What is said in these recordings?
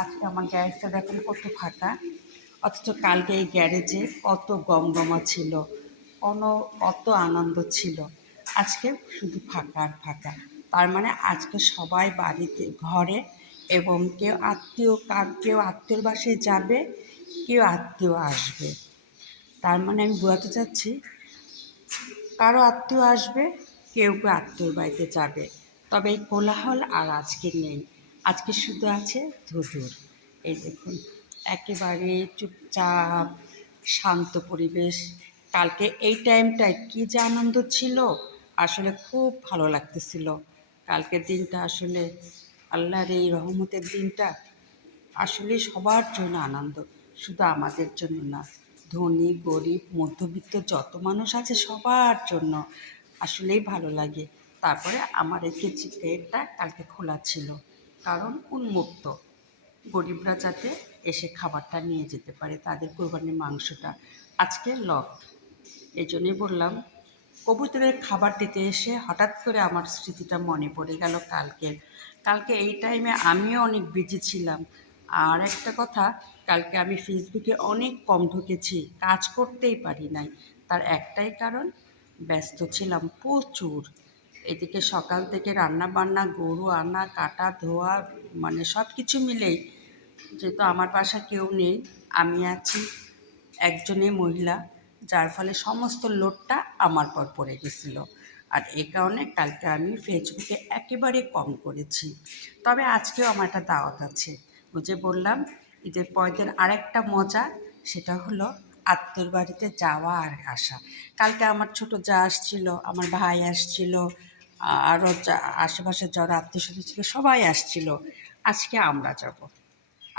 আজকে আমার গ্যারেজটা দেখুন কত ফাঁকা, অথচ কালকে এই গ্যারেজে কত গমগমা ছিল, কত আনন্দ ছিল। আজকে শুধু ফাঁকা আর ফাঁকা। তার মানে আজকে সবাই বাড়িতে ঘরে, এবং কেউ আত্মীয়র বাসায় যাবে, কেউ আত্মীয় আসবে। তার মানে আমি বোঝাতে চাচ্ছি, কারো আত্মীয় আসবে, কেউ কেউ আত্মীয়র বাড়িতে যাবে। তবে এই কোলাহল আর আজকে নেই। আজকে শুধু আছে ধুধুর। এই দেখুন, একেবারে চুপচাপ শান্ত পরিবেশ। কালকে এই টাইমটায় কী যে আনন্দ ছিল, আসলে খুব ভালো লাগতেছিল। কালকের দিনটা আসলে আল্লাহর এই রহমতের দিনটা আসলে সবার জন্য আনন্দ, শুধু আমাদের জন্য না। ধনী গরিব মধ্যবিত্ত যত মানুষ আছে সবার জন্য আসলেই ভালো লাগে। তারপরে আমার এই গেটটা কালকে খোলা ছিল, কারণ উন্মুক্ত, গরিবরা যাতে এসে খাবারটা নিয়ে যেতে পারে, তাদের কোরবানির মাংসটা। আজকে লক, এই জন্যই বললাম। কবুতরের খাবার দিতে এসে হঠাৎ করে আমার স্মৃতিটা মনে পড়ে গেল কালকে এই টাইমে আমিও অনেক বিজি ছিলাম। আর একটা কথা, কালকে আমি ফেসবুকে অনেক কম ঢুকেছি, কাজ করতেই পারি নাই। তার একটাই কারণ, ব্যস্ত ছিলাম প্রচুর। এদিকে সকাল থেকে রান্না বান্না, গরু আনা কাটা ধোয়া, মানে সব কিছু মিলেই, যেহেতু আমার বাসায় কেউ নেই, আমি আছি একজনই মহিলা, যার ফলে সমস্ত লোডটা আমার পর পড়ে গেছিল। আর এই কারণে কালকে আমি ফেসবুকে একেবারে কম করেছি। তবে আজকেও আমার একটা দাওয়াত আছে। ওই যে বললাম, ঈদের পরের দিন আরেকটা মজা, সেটা হলো আত্মীয়র বাড়িতে যাওয়া আর আসা। কালকে আমার ছোটো যা আসছিল, আমার ভাই আসছিল, আরও যা আশেপাশে যারা আত্মীয় স্বজন ছিল সবাই আসছিল। আজকে আমরা যাব।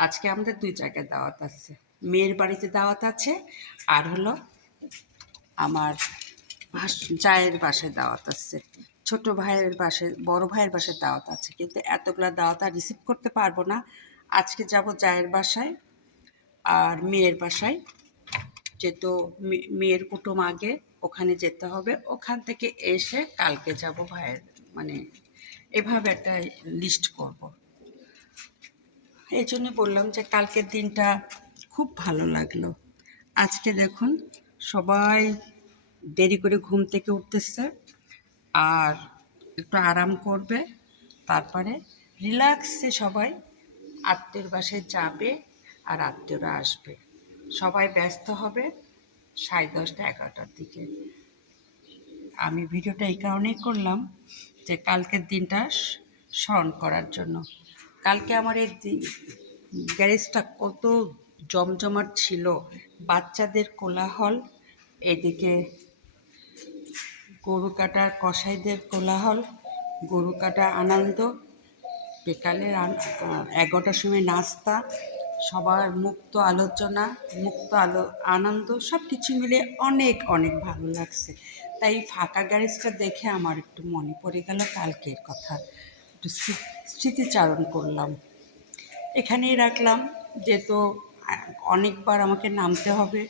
আজকে আমাদের 2 জায়গায় দাওয়াত আছে। মেয়ের বাড়িতে দাওয়াত আছে, আর হলো আমার জায়ের বাসায় দাওয়াত আছে। ছোট ভাইয়ের বাসায়, বড় ভাইয়ের বাসায় দাওয়াত আছে, কিন্তু এতগুলা দাওয়াত আর রিসিভ করতে পারবো না। আজকে যাব জায়ের বাসায় আর মেয়ের বাসায়, যেহেতু মেয়ের কুটুম আগে, ওখানে যেতে হবে। ওখান থেকে এসে কালকে যাব ভাইয়ের, মানে এভাবে একটা লিস্ট করব। এই জন্য বললাম যে কালকের দিনটা খুব ভালো লাগলো। আজকে দেখুন, সবাই দেরি করে ঘুম থেকে উঠতেছে আর একটু আরাম করবে, তারপরে রিল্যাক্সে সবাই আত্মীয়র বাসায় যাবে আর আত্মীয়রা আসবে। সবাই ব্যস্ত হবে 10:30 11টার দিকে। আমি ভিডিওটা এই কারণেই করলাম যে কালকের দিনটা স্মরণ করার জন্য। কালকে আমার এই গ্যারেজটা কত জমজমাট ছিল, বাচ্চাদের কোলাহল, এদিকে গরু কাটার কসাইদের কোলাহল, গরু কাটা আনন্দ, বিকালের 11টার সময় নাস্তা, সবার মুক্ত আলোচনা, আনন্দ, সব কিছু মিলে অনেক অনেক ভালো লাগছে। তাই ফাঁকা গ্যারেজটা দেখে আমার একটু মনে পড়ে গেল কালকের কথা, একটু স্মৃতিচারণ করলাম। এখানেই রাখলাম, যেহেতু অনেকবার আমাকে নামতে হবে,